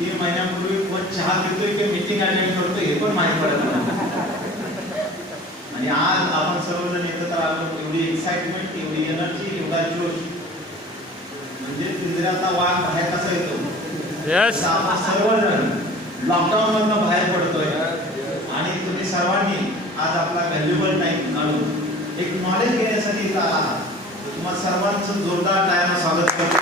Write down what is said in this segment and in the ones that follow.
3 महिन्यांपूर्वी कोण चहा घेतोय की मीटिंग अटेंड करतोय हे पण माहीत पडत नाही. आणि आज आपण सर्वजण एकत्र आलो, एवढी एक्साइटमेंट, एवढी एनर्जी, एवढा जोश. म्हणजे पिंजऱ्याचा वाघ बाहेर कसा येतो, आपण सर्वजण लॉकडाऊन मधनं बाहेर पडतोय. आणि तुम्ही सर्वांनी आज आपला व्हॅल्युएबल टाइम काढून एक नॉलेज घेण्यासाठी इथं आला. तुम्हाला सर्वांचं जोरदार टाळ्यानं स्वागत करतो.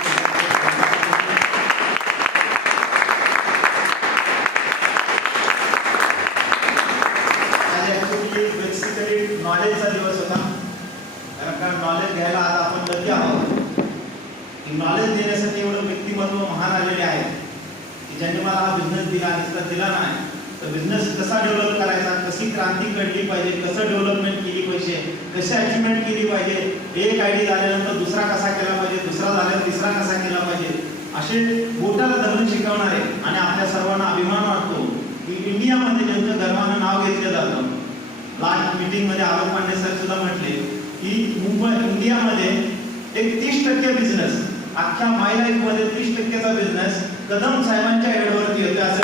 बेसिकली नॉलेजचा दिवस होता, कारण नॉलेज घ्यायला आज आपण लकी आहोत. नॉलेज देण्यासाठी एवढं व्यक्तिमत्व महान आलेले आहेत की ज्यांनी मला हा बिझनेस दिला नाही तर बिझनेस कसा डेव्हलप करायचा, कशी क्रांती घडली पाहिजे, कसं डेव्हलपमेंट केली पाहिजे, कशी अचिव्हमेंट केली पाहिजे, एक आयडी झाल्यानंतर दुसरा कसा केला पाहिजे, दुसरा झाल्यावर तिसरा कसा केला पाहिजे, असे बोटाला धरून शिकवणारे. आणि आपल्या सर्वांना अभिमान वाटतो की इंडियामध्ये ज्यांचं गर्वानं नाव घेतलं जातं. लास्ट मीटिंग मध्ये आलोक पांडे सर सुद्धा म्हटले की मुंबई इंडियामध्ये एक 30% बिझनेस, अख्ख्या माय लाईफ मध्ये 30%चा बिझनेस कदम साहेबांच्या हेडवरती होते. असं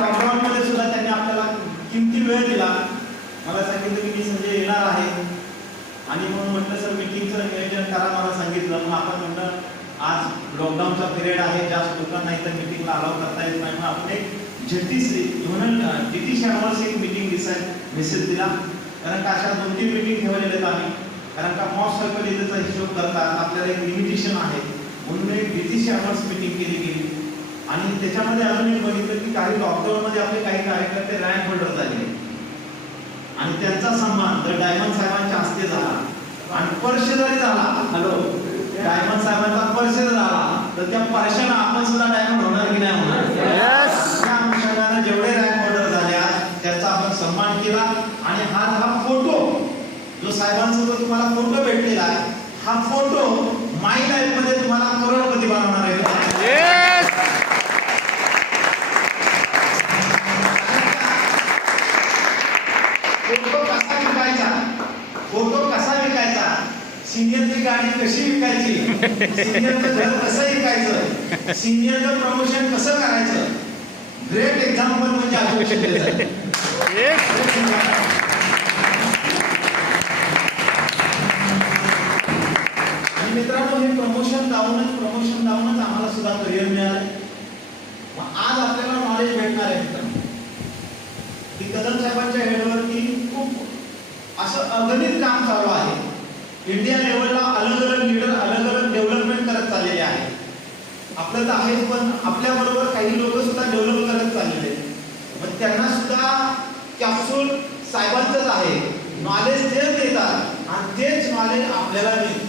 लॉकडाऊन मध्ये सुद्धा त्यांनी आपल्याला किमती वेळ दिला. मला सांगितलं की मी संजय येणार आहे आणि म्हणून म्हटलं सर मीटिंगचं नियोजन करा, मला सांगितलं. मग आपण म्हटलं आज लॉकडाऊनचा पिरियड आहे, जास्त लोकांना इथं मीटिंगला अलाव करता येत नाही, मग आपण एक DTC आम्हाला एक मीटिंग मेसेज दिला. कारण का अशा 2-3 मीटिंग ठेवलेले आहेत आम्ही, कारण का मॉस सायकॉलॉजीचा हिशोब करतात आपल्याला एक लिमिटेशन आहे, म्हणून एक DTC आम्हाला मीटिंग केली गेली. आणि त्याच्यामध्ये अजून एक बघितलं की काही लॉकडाऊन मध्ये आपले काही कार्यकर्ते रँक होल्डर झाले आणि त्यांचा सन्मान जर डायमंड साहेबांच्या हस्ते झाला आणि स्पर्श जरी झाला, हॅलो डायमंड साहेबांचा स्पर्श झाला तर त्या स्पर्शाला आपण सुद्धा डायमंड होणार की नाही होणार. त्या अनुषंगाने जेवढे रँक होल्डर झाले त्याचा आपण सन्मान केला. आणि हा फोटो जो साहेबांसोबत तुम्हाला फोटो भेटलेला आहे, हा फोटो माय लाईफ मध्ये तुम्हाला करोडपती बनवणार आहे. फोटो कसा विकायचा, सिनियरची गाडी कशी विकायची, सिनियरचं घर कसं विकायचं, सिनियरचं प्रमोशन कसं करायचं, ग्रेट एक्झाम्पल म्हणजे आणि मित्रांनो हे प्रमोशन दावूनच आम्हाला सुद्धा करिअर मिळालं. मग आज आपल्याला नॉलेज भेटणार आहे मित्रांनो की कदम साहेबांच्या हेडवरती खूप असं अगणित काम चालू आहे. इंडिया लेवलला अलग अलग लीडर अलग अलग डेव्हलपमेंट करत चाललेले आहे. आपलं तर आहेच, पण आपल्या बरोबर काही लोक सुद्धा डेव्हलप करत चाललेले. मग त्यांना सुद्धा कॅप्सूल साहेबांचंच आहे, नॉलेज तेच देतात आणि तेच नॉलेज आपल्याला मिळते.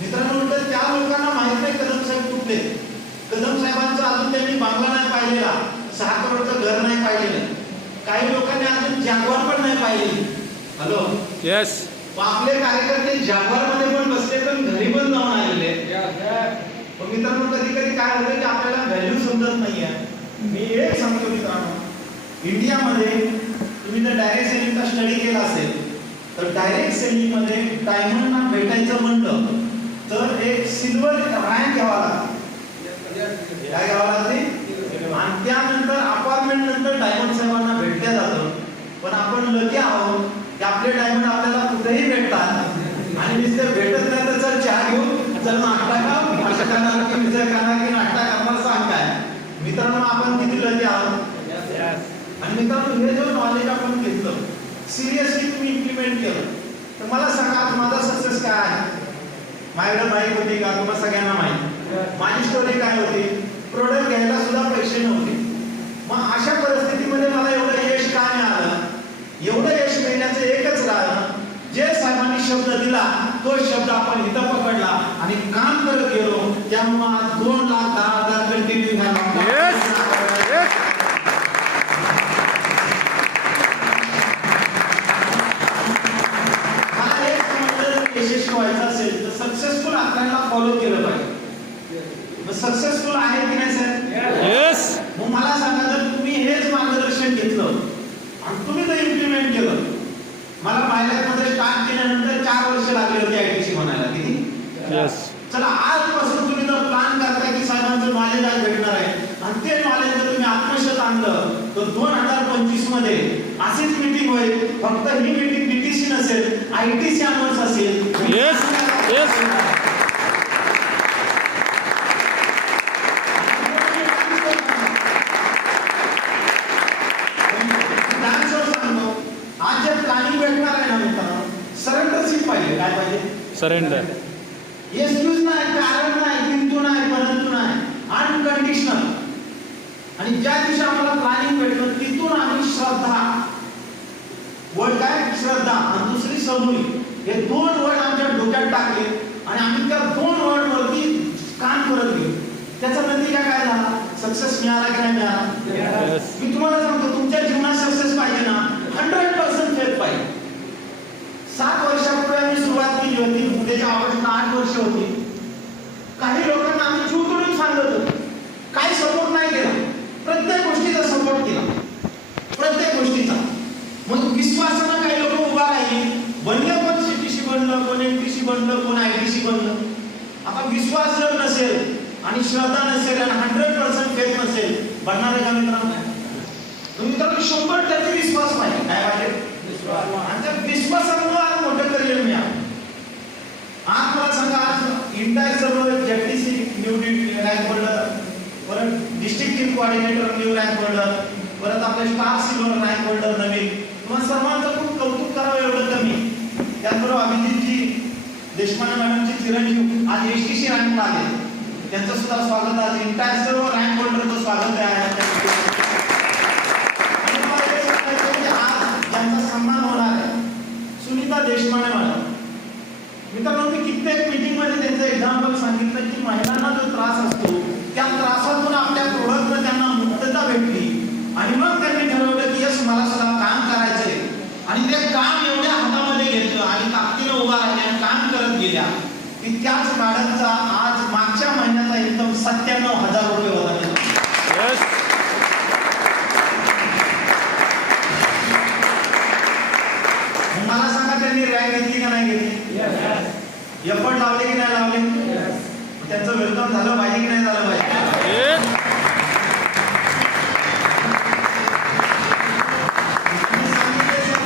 मित्रांनो तर त्या लोकांना माहित नाही कदम साहेब कुठले. कदम साहेबांचं अजून त्यांनी बंगला नाही पाहिलेला, 6 करोडचं घर नाही पाहिलेलं, काही लोकांनी अजून जॅग्वार पण नाही पाहिलेली. हॅलो यस, आपले कार्यकर्ते जॅग्वार मध्ये पण बसले पण घरी पण जाऊन आलेले. पण मित्रांनो कधी कधी काय होतं की आपल्याला व्हॅल्यू समजत नाहीये. मी एक सांगतो मित्रांनो, इंडियामध्ये तुम्ही जर डायरेक्ट सेलिंगचा स्टडी केला असेल तर डायरेक्ट सेलिंग मध्ये डायमंडना भेटायचं म्हणलं तर एक सिल्वर रँक घ्यावा लागते. काय घ्यावा लागते? आणि त्यानंतर अपार्टमेंट नंतर डायमंड साहेबांना भेटल्या जातं. पण आपण लकी आहोत की आपले डायमंड आपल्याला कुठेही भेटतात आणि नुसते भेटत नाही तर चल चहा घेऊन चल नाश्ता का भाषा करणार की मिसळ करणार की नाश्ता करणार सांग काय. मित्रांनो आपण किती लकी आहोत. आणि मित्रांनो हे जो नॉलेज आपण घेतलं सिरियसली तुम्ही इम्प्लिमेंट केलं तर मला सांगा आज माझा सक्सेस काय आहे. माझ्याकडे माहिती होती का? तुम्हाला सगळ्यांना माहिती. माझी स्टोरी काय होती, प्रोडक्ट घ्यायला सुद्धा पैसे नव्हते. मग अशा परिस्थितीमध्ये मला एवढं यश का मिळालं? एवढं यश मिळण्याचं एकच कारण, जे साहेबांनी शब्द दिला तो शब्द आपण इथं पकडला आणि काम करत गेलो. त्यामुळे आज 2,10,000 कंटिन्यू झाला. यशस्वी व्हायचं असेल तर सक्सेसफुल आपल्याला फॉलो केलं पाहिजे. सक्सेसफुल आहे की नाही सर? यस. मग मला सांगा जर तुम्ही हेच मार्गदर्शन घेतलं आणि तुम्ही जर इम्प्लिमेंट केलं, मला माय लाईफ मध्ये महिन्यानंतर 4 वर्ष लागले होते आयटीसी बनायला. किती? चला आजपासून तुम्ही जर प्लॅन करताय की साहेबांचं नॉलेज आज भेटणार आहे आणि ते नॉलेज जर तुम्ही आत्मसात आणलं तर 2025 मध्ये अशीच मीटिंग होईल. फक्त ही मीटिंग डीटीसी नसेल, आयटीसी अनाउन्स असेल. आज जे प्लॅनिंग भेटणार आहे ना मित्रांनो, सरेंडरशिप पाहिजे. काय पाहिजे? सरेंडर. एक्सक्यूज नाही, कारण नाही, किंतु नाही, परंतु नाही, अनकंडिशनल. आणि ज्या दिवशी आम्हाला प्लॅनिंग भेटलं तिथून आम्ही श्रद्धा, वर्ड काय? श्रद्धा आणि दुसरी सबुरी, हे 2 वर्ड आमच्या डोक्यात टाकले आणि आम्ही त्या 2 वर्ड वरती काम करत गेलो. त्याचा नतीजा काय झाला? सक्सेस मिळाला की नाही मिळाला? मी तुम्हाला सांगतो, तुमच्या जीवनात सक्सेस पाहिजे ना, 100% फेथ पाहिजे. 7 वर्षापूर्वी आम्ही सुरुवात केली होती, उद्याच्या ऑगस्टला 8 वर्ष होती. काही लोकांना आम्ही जीव तोडून सांगत होतो, काही सपोर्ट नाही केला, प्रत्येक गोष्टीचा सपोर्ट केला, प्रत्येक गोष्टीचा. मग विश्वासानं काही लोक उभा राहिले, बनले, पण सीटीसी बनलं, कोण एमटीसी बनलं, कोण आयटीसी बनलं. आता विश्वास जर नसेल आणि श्रद्धा नसेल आणि 100% फेथ नसेल, बनणार आहे का मित्रांनो? मित्रांनो 100% विश्वास पाहिजे. काय पाहिजे? आणि त्या विश्वासामुळे आज मोठं करिअर मिळालं. आज मला सांगा, आज इंटायर सर्व जेटीसी न्यू रँक होल्डर, परत district team coordinator new rank holder, परत आपले स्टार सिल्वर रँक होल्डर नवीन. तुम्हाला सर्वांचं खूप कौतुक करावं एवढं कमी. त्याचबरोबर अभिजितजी देशपांडे मॅडमचे चिरंजीव आज एसटीसी रँकला आले, त्यांचं सुद्धा स्वागत. आज इंटायर सर्व रँक होल्डरचं स्वागत आहे. त्यांचा सन्मान होणार आहे, सुनीता देशपांडे मॅडम. मित्रांनो, मी कित्येक मीटिंग मध्ये त्यांचं एक्झाम्पल सांगितलं की महिलांना जो त्रास असतो त्या त्रासातून आपल्या प्रोडक्टनं त्यांना मुक्तता भेटली आणि मग त्यांनी ठरवलं की यस, मला सुद्धा काम करायचंय. आणि ते काम एवढ्या हातामध्ये घेतलं आणि ताकदीनं उभा राहिल्या आणि काम करत गेल्या की त्याच मॅडमचा आज मागच्या महिन्याचा इन्कम 97,000 रुपये होता. मला सांगा, त्यांनी रँक घेतली का नाही घेतली? एफर्ट लावले की नाही लावले? त्यांचं वेलकम झालं पाहिजे की नाही झालं पाहिजे?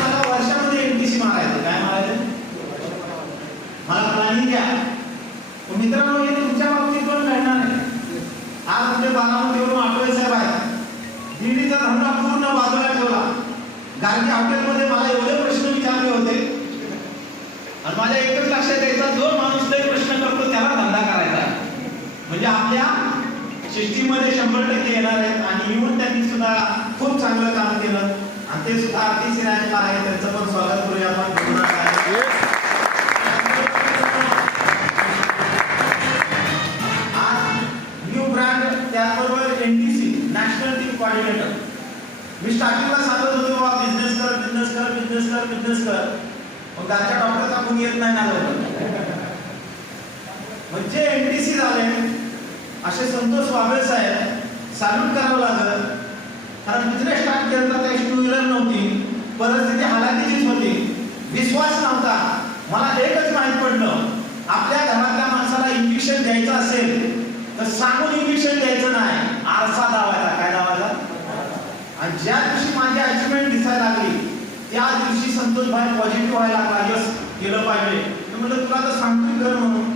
मला वर्षामध्ये एमटीसी मारायचं. काय मारायचं? मला प्लॅनिंग द्या. मित्रांनो, हे तुमच्या बाबतीत पण घडणार आहे. आज म्हणजे बारामतीवरून आठवले साहेब आहेत, दिल्लीचा धंदा पूर्ण बाजूला ठेवला. गार्गी हॉटेलमध्ये मला एवढे प्रश्न विचारले होते आणि माझ्या एकच लक्षात यायचा, जो माणूस काही प्रश्न करतो त्याला धंदा करायचा. म्हणजे आपल्या सिस्टीममध्ये 100% येणार आहेत. आणि येऊन त्यांनी सुद्धा खूप चांगलं काम केलं आणि ते सुद्धा आरटीसी रँकला आहे. त्यांचं पण स्वागत करूया आपण. आज न्यू ब्रँड, त्याचबरोबर एनटीसी नॅशनल टीम कोऑर्डिनेटर. मी स्टार्टिंगला सांगत होतो, बाबा बिझनेस कर, बिझनेस कर, बिझनेस कर, बिझनेस कर. मग त्यांच्या डॉक्टरचा कोणी येत नाही ना लवकर. म्हणजे एनटीसी झाले असे संतोष वाबळे साहेब, सॅल्यूट करावं लागलं. कारण बिझनेस स्टार्ट केला तर काही 2 व्हीलर नव्हती, परिस्थिती हालाकीचीच होती, विश्वास नव्हता. मला एकच माहीत पडलं, आपल्या घरातल्या माणसाला इंजेक्शन द्यायचं असेल तर सांगून इंजेक्शन द्यायचं नाही, आरसा दावायचा. काय दावायचा? आणि ज्या दिवशी माझी अचिव्हमेंट दिसायला लागली त्या दिवशी संतोष भाई पॉझिटिव्ह व्हायला लागला, यस केलं पाहिजे. म्हटलं तुला तर सांगतो कर म्हणून.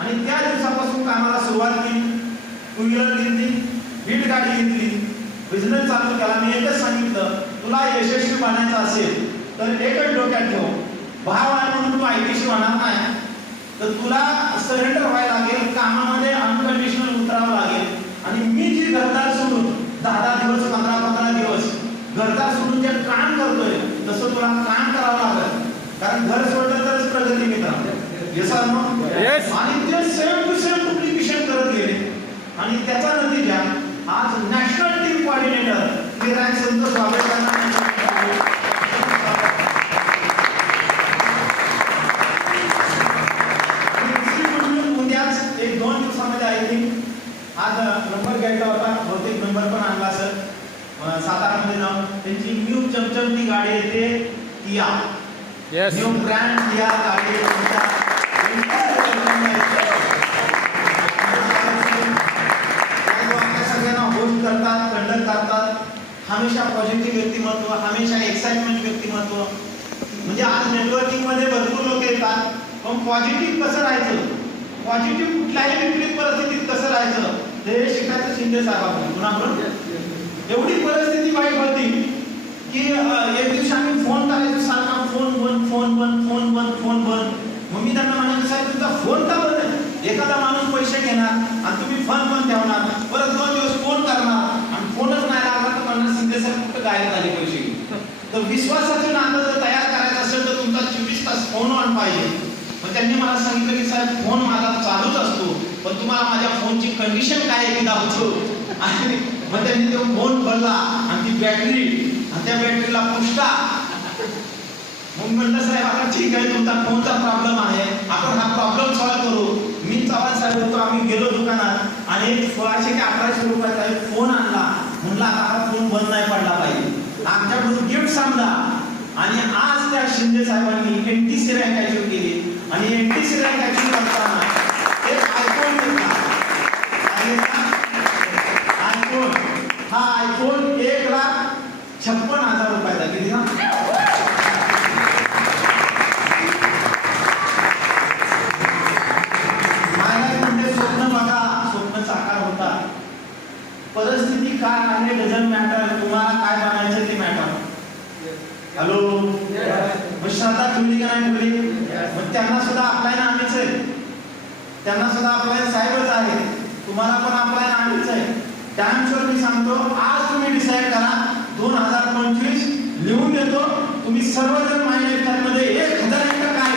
आणि त्या दिवसापासून कामाला सुरुवात केली. 2 व्हीलर घेतली, बीट गाडी घेतली, बिझनेस चालू केला. मी एकच सांगितलं, तुला यशस्वी बनायचं असेल तर एकच डोक्यात ठेव, भाव आहे म्हणून तू आयटीसी होणार नाही, तर तुला सरेंडर व्हायला लागेल, कामामध्ये अनकंडिशनल उतरावं लागेल. आणि मी जी घरदार सोडून 10 दिवस, 15 दिवस घरदार सोडून जे काम करतोय तसं तुला काम करावं लागेल. कारण घर सोडलं तरच प्रगती मिळणार. आणि ते सेम टू सेम डुप्लिकेशन करत गेले आणि त्याचा नतीजा आज नॅशनल टीम कोऑर्डिनेटर हे रँक संतोष वाबळेकरांना. उद्याच 1-2 दिवसामध्ये आय थिंक आज नंबर घ्यायचा होता, बहुतेक नंबर पण आणला सर. सातारामध्ये जाऊन त्यांची न्यू चमचमती गाडी येते किया. Yes. न्यू ब्रँड या गाडी तुमच्या आपल्या सगळ्यांना होस्ट करतात, कंडक्ट करतात. हमेशा पॉझिटिव्ह व्यक्तिमत्व, हमेशा एक्साइटमेंट व्यक्तिमत्व. म्हणजे आज नेटवर्किंग मध्ये भरपूर लोक येतात, पण पॉझिटिव्ह कसं राहायचं, पॉझिटिव्ह कुठल्याही विपरीत परिस्थितीत कसं राहायचं हे शिकायचं शिंदे साहेबांकडून. पुन्हा एवढी परिस्थिती वाईट होती की एक दिवशी आम्ही फोन करायचो, सारखा फोन बंद, फोन बंद, फोन बंद, फोन बंद. मग मी त्यांना म्हणायचो, साहेब तुमचा फोन का बंद आहे? एखादा माणूस पैसे घेणार आणि तुम्ही फोन पण ठेवणार, परत 2 दिवस फोन करणार आणि फोनच नाही लागला तर म्हणणार शिंदे साहेब कुठं गायब झाले पैसे. तर विश्वासाचं नातं जर तयार करायचं असेल तर तुमचा 24 तास फोन ऑन पाहिजे. मग त्यांनी मला सांगितलं की साहेब फोन माझा चालूच असतो, पण तुम्हाला माझ्या फोनची कंडिशन काय आहे की दाखवतो. आणि मग त्यांनी तो फोन भरला आणि ती बॅटरी आणि त्या बॅटरीला पुष्टा. मग म्हणलं साहेब आता ठीक आहे, तुमचा फोनचा प्रॉब्लेम आहे, आपण हा प्रॉब्लेम सॉल्व्ह करू. मी चव्हाण साहेब होतो, आम्ही गेलो दुकानात आणि एक 1600 ते 1800 रुपयाचा एक फोन आणला. म्हणला आता हा फोन बंद नाही पडला पाहिजे, आमच्याकडून गिफ्ट समजा. आणि आज त्या शिंदे साहेबांनी NTC रँक अचीव केली आणि NTC रँक अचीव करताना एक आयफोन घेतला. आयफोन, हा आयफोन 1,56,000 रुपयाचा. किती ना? स्वप्न बघा, स्वप्न साकार होता. परिस्थिती काय आहे डझंट मॅटर, तुम्हाला काय बनायचं ते मॅटर. हॅलो, मग श्रद्धा ठेवली का नाही ठेवली? मग त्यांना सुद्धा अप्लाय आम्हीच आहे, त्यांना सुद्धा अप्लाय साहेबच आहे, तुम्हाला पण अप्लाय आम्हीच आहे. त्यानुसार मी सांगतो, आज तुम्ही डिसाईड करा 2025 लिहून देतो. तुम्ही सर्वजण माझ्या मध्ये 1000 एकर काय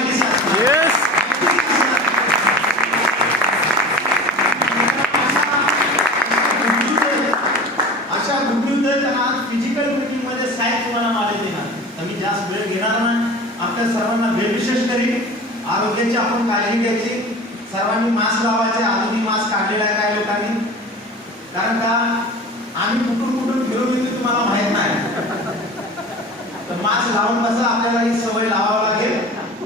फिजिकल मीटिंग मध्ये साहेब तुम्हाला माहिती देणार. तर मी जास्त वेळ घेणार नाही, आपल्या सर्वांना विशेष करी आरोग्याची आपण काळजी घ्यायची. सर्वांनी मास्क लावायचे. अजूनही मास्क काढलेला आहे काही लोकांनी, कारण का आम्ही कुठून कुठून फिरून येतो तुम्हाला माहित नाही. तर मास्क लावून बसा, आपल्याला ही सवय लावावं लागेल.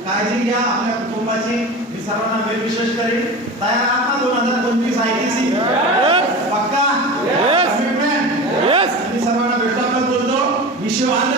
काळजी घ्या आपल्या कुटुंबाची. मी सर्वांना विशेष करी. तयार आहात ना 2025 ITC पक्का? Yes. कमिटमेंट? Yes. मी सर्वांना भेटल्याबद्दल बोलतो. Wish you all the